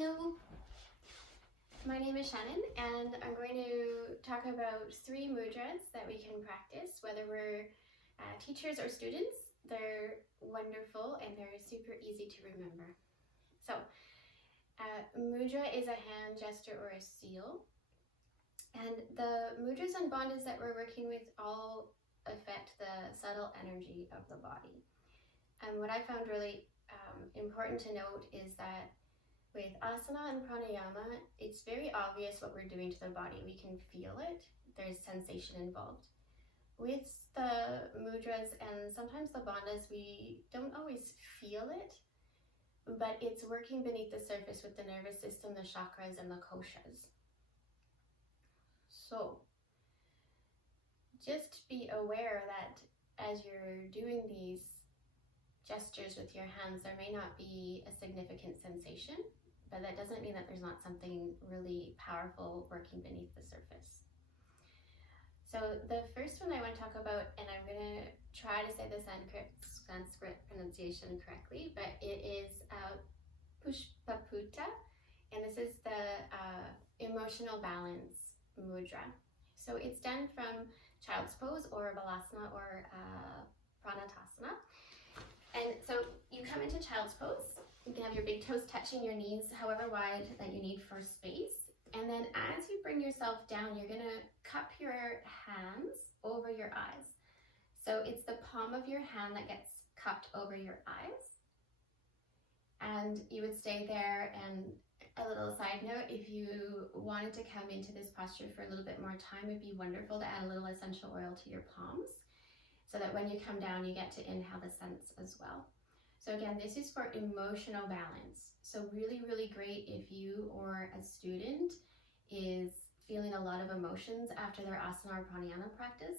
Hello, my name is Shannon and I'm going to talk about 3 mudras that we can practice, whether we're teachers or students. They're wonderful and they're super easy to remember. So, mudra is a hand gesture or a seal, and the mudras and bandhas that we're working with all affect the subtle energy of the body. And what I found really important to note is that with asana and pranayama, it's very obvious what we're doing to the body. We can feel it. There's sensation involved. With the mudras and sometimes the bandhas, we don't always feel it, but it's working beneath the surface with the nervous system, the chakras, and the koshas. So just be aware that as you're doing these gestures with your hands, there may not be a significant sensation, but that doesn't mean that there's not something really powerful working beneath the surface. So the first one I want to talk about, and I'm going to try to say the Sanskrit pronunciation correctly, but it is Pushpaputa, and this is the emotional balance mudra. So it's done from child's pose or balasana or pranatasana. And so you come into child's pose. You can have your big toes touching your knees, however wide that you need for space. And then as you bring yourself down, you're gonna cup your hands over your eyes. So it's the palm of your hand that gets cupped over your eyes. And you would stay there, and a little side note, if you wanted to come into this posture for a little bit more time, it'd be wonderful to add a little essential oil to your palms, so that when you come down, you get to inhale the scents as well. So again, this is for emotional balance. So really, really great if you or a student is feeling a lot of emotions after their asana or pranayama practice.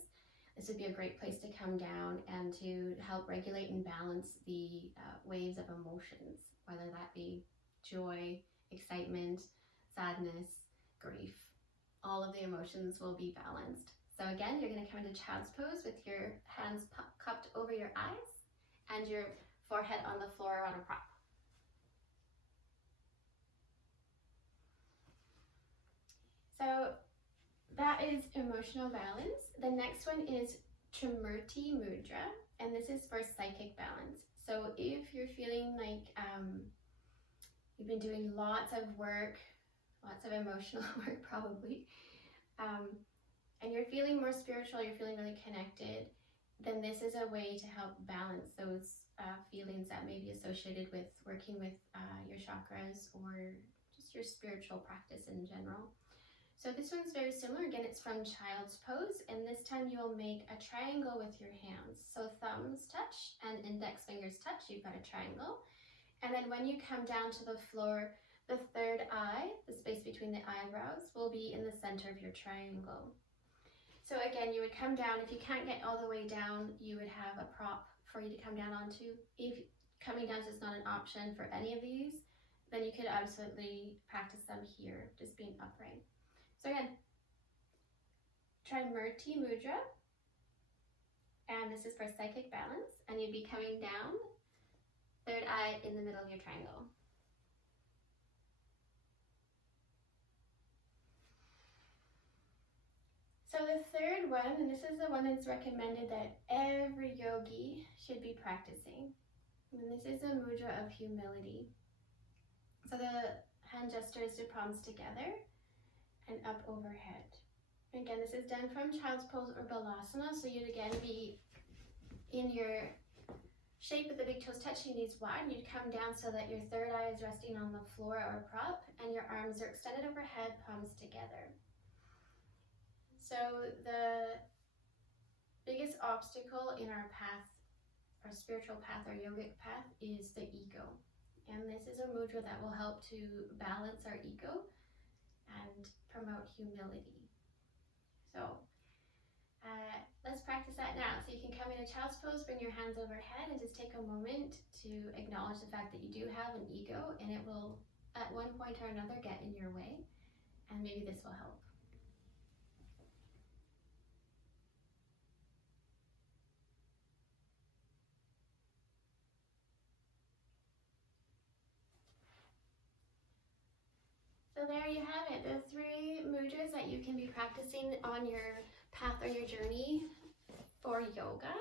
This would be a great place to come down and to help regulate and balance the waves of emotions, whether that be joy, excitement, sadness, grief. All of the emotions will be balanced. So again, you're going to come into child's pose with your hands cupped over your eyes and your forehead on the floor or on a prop. So that is emotional balance. The next one is murti mudra, and this is for psychic balance. So if you're feeling like you've been doing lots of work, lots of emotional work probably, and you're feeling more spiritual, you're feeling really connected, then this is a way to help balance those feelings that may be associated with working with your chakras or just your spiritual practice in general. So this one's very similar. Again, it's from child's pose, and this time you'll make a triangle with your hands. So thumbs touch and index fingers touch, you've got a triangle. And then when you come down to the floor, the third eye, the space between the eyebrows, will be in the center of your triangle. So again, you would come down. If you can't get all the way down, you would have a prop for you to come down onto. If coming down is not an option for any of these, then you could absolutely practice them here, just being upright. So again, try murti mudra, and this is for psychic balance, and you'd be coming down, third eye in the middle of your triangle. So the third one, and this is the one that's recommended that every yogi should be practicing, and this is a mudra of humility. So the hand gesture is your palms together and up overhead. Again, this is done from child's pose or balasana, so you'd again be in your shape with the big toes touching knees wide, and you'd come down so that your third eye is resting on the floor or prop, and your arms are extended overhead, palms together. So the biggest obstacle in our path, our spiritual path, our yogic path, is the ego. And this is a mudra that will help to balance our ego and promote humility. So let's practice that now. So you can come in a child's pose, bring your hands overhead, and just take a moment to acknowledge the fact that you do have an ego, and it will at one point or another get in your way, and maybe this will help. So there you have it, the 3 mudras that you can be practicing on your path or your journey for yoga.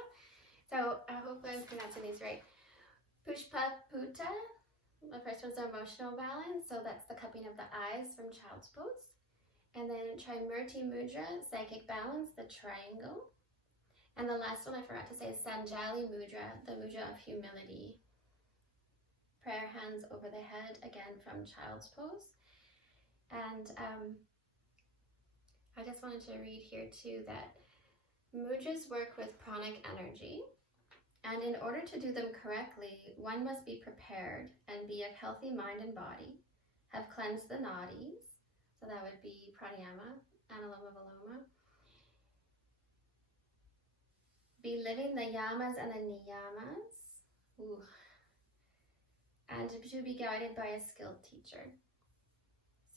So I hope I'm pronouncing these right. Pushpa Putta, the first one's emotional balance, so that's the cupping of the eyes from child's pose. And then try Murti Mudra, psychic balance, the triangle. And the last one I forgot to say is Sanjali Mudra, the mudra of humility. Prayer hands over the head, again from child's pose. And I just wanted to read here too that mudras work with pranic energy. And in order to do them correctly, one must be prepared and be of healthy mind and body, have cleansed the nadis, so that would be pranayama, anuloma viloma, be living the yamas and the niyamas, and to be guided by a skilled teacher.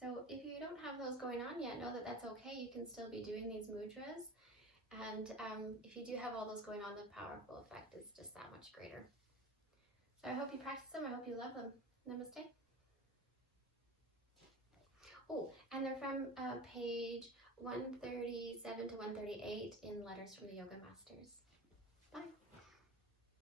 So if you don't have those going on yet, know that that's okay. You can still be doing these mudras. And if you do have all those going on, the powerful effect is just that much greater. So I hope you practice them. I hope you love them. Namaste. Oh, and they're from page 137 to 138 in Letters from the Yoga Masters. Bye.